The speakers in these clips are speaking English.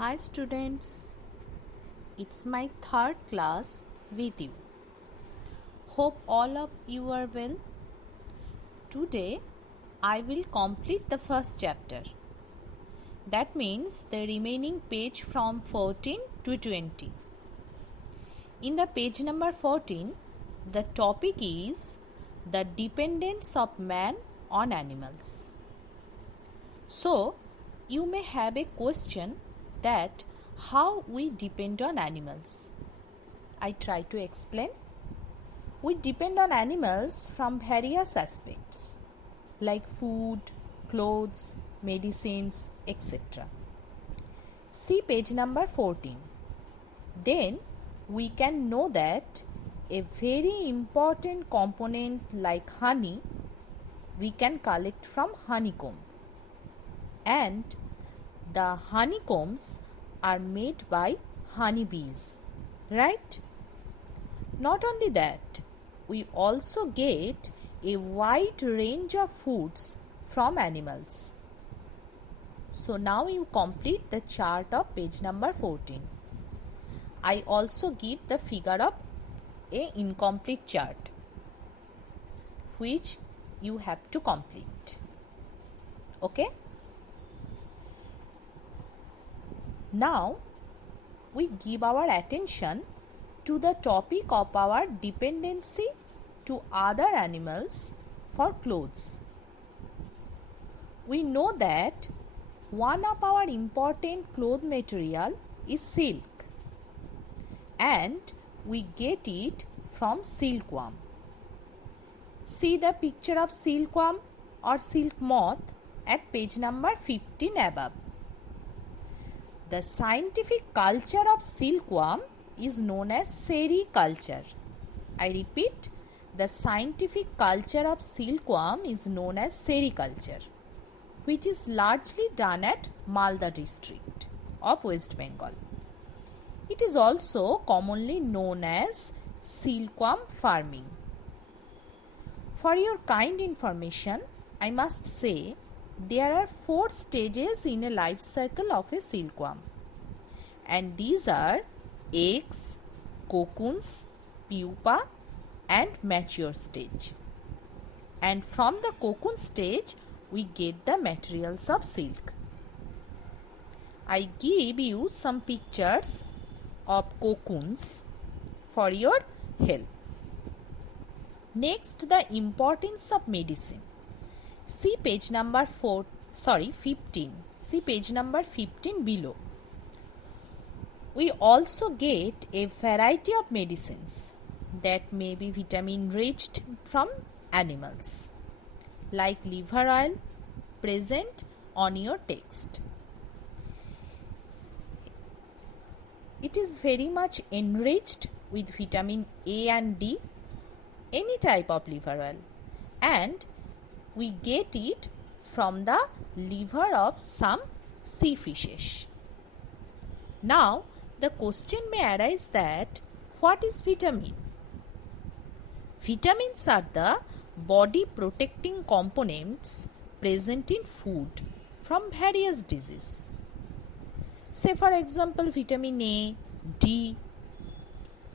Hi students, it's my third class with you. Hope all of you are well. Today I will complete the first chapter. That means the remaining page from 14 to 20. In the page number 14, the topic is the dependence of man on animals. So, you may have a question that how we depend on animals. I try to explain. We depend on animals from various aspects like food, clothes, medicines, etc. See page number 14. Then we can know that a very important component like honey we can collect from honeycomb, and the honeycombs are made by honeybees, right? Not only that, we also get a wide range of foods from animals. So now you complete the chart of page number 14. I also give the figure of a incomplete chart which you have to complete. Okay? Now we give our attention to the topic of our dependency to other animals for clothes. We know that one of our important cloth material is silk, and we get it from silkworm. See the picture of silkworm or silk moth at page number 15 above. The scientific culture of silkworm is known as sericulture. I repeat, the scientific culture of silkworm is known as sericulture, which is largely done at Malda district of West Bengal. It is also commonly known as silkworm farming. For your kind information, I must say there are 4 stages in a life cycle of a silkworm, and these are eggs, cocoons, pupa and mature stage. And from the cocoon stage we get the materials of silk. I give you some pictures of cocoons for your help. Next, the importance of medicine. See page number 15. See page number 15 below. We also get a variety of medicines that may be vitamin rich from animals, like liver oil present on your text. It is very much enriched with vitamin A and D, any type of liver oil, and we get it from the liver of some sea fishes. Now, the question may arise that what is vitamin? Vitamins are the body protecting components present in food from various diseases. Say for example vitamin A, D.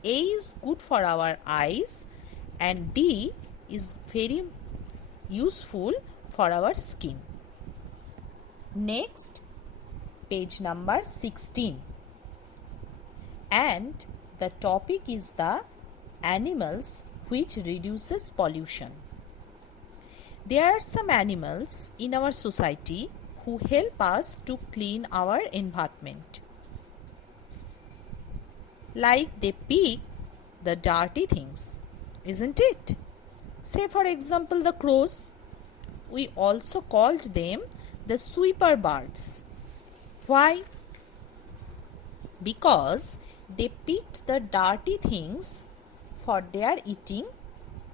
A is good for our eyes and D is very useful for our skin. Next, page number 16. And the topic is the animals which reduces pollution. There are some animals in our society who help us to clean our environment. Like they pick the dirty things, isn't it? Say for example the crows. We also called them the sweeper birds. Why? Because they picked the dirty things for their eating,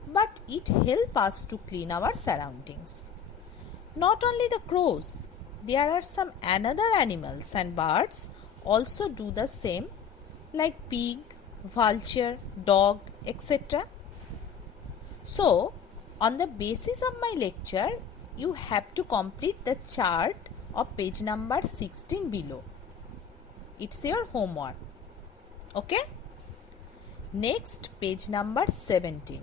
but it helps us to clean our surroundings. Not only the crows, there are some another animals and birds also do the same, like pig, vulture, dog, etc. So, on the basis of my lecture, you have to complete the chart of page number 16 below. It's your homework. Okay? Next, page number 17.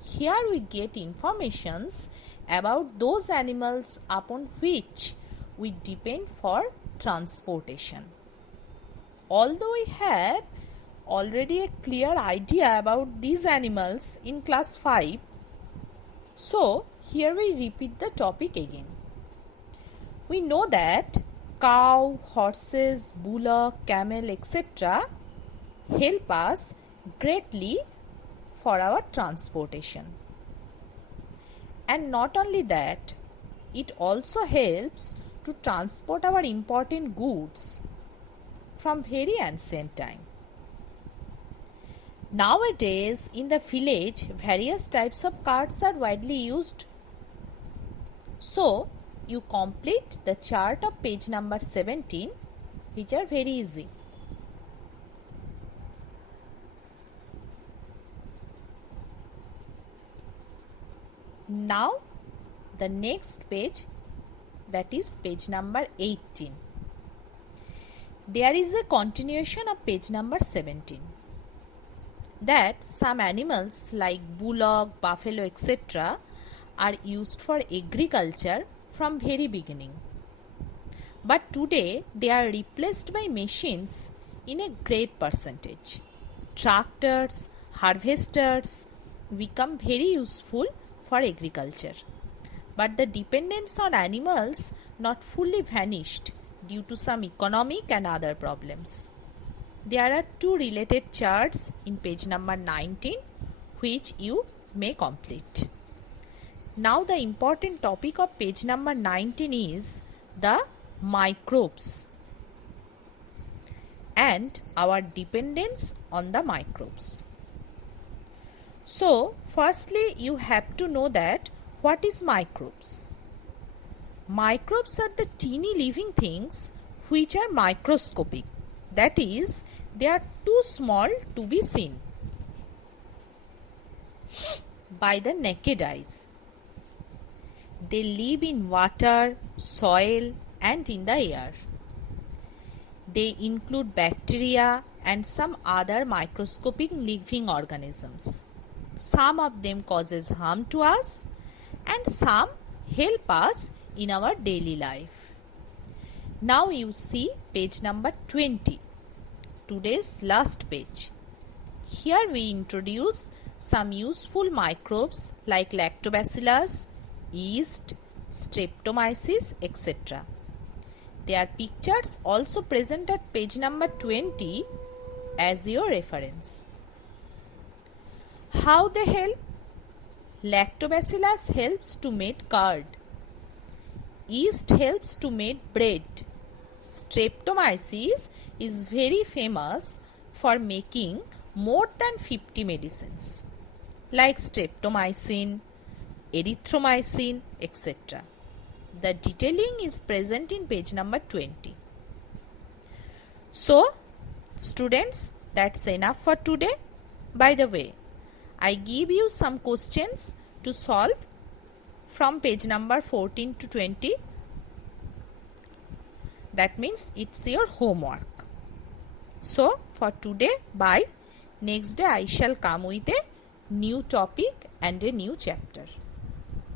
Here we get informations about those animals upon which we depend for transportation. Although we had already a clear idea about these animals in class 5, so here we repeat the topic again. We know that cow, horses, bullock, camel, etc. help us greatly for our transportation. And not only that, it also helps to transport our important goods from very ancient time. Nowadays, in the village, various types of carts are widely used. So, you complete the chart of page number 17, which are very easy. Now, the next page, that is page number 18. There is a continuation of page number 17. That some animals like bullock, buffalo, etc. are used for agriculture from very beginning. But today they are replaced by machines in a great percentage. Tractors, harvesters become very useful for agriculture. But the dependence on animals not fully vanished due to some economic and other problems. There are two related charts in page number 19 which you may complete. Now the important topic of page number 19 is the microbes and our dependence on the microbes. So firstly you have to know that what is microbes. Microbes are the teeny living things which are microscopic. That is, they are too small to be seen by the naked eyes. They live in water, soil and in the air. They include bacteria and some other microscopic living organisms. Some of them causes harm to us and some help us in our daily life. Now you see page number 20, today's last page. Here we introduce some useful microbes like lactobacillus, yeast, streptomyces, etc. Their pictures also present at page number 20 as your reference. How they help? Lactobacillus helps to make curd. Yeast helps to make bread. Streptomyces is very famous for making more than 50 medicines like streptomycin, erythromycin, etc. The detailing is present in page number 20. So, students, that's enough for today. By the way, I give you some questions to solve from page number 14 to 20. That means it's your homework. So, for today, bye. Next day I shall come with a new topic and a new chapter.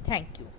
Thank you.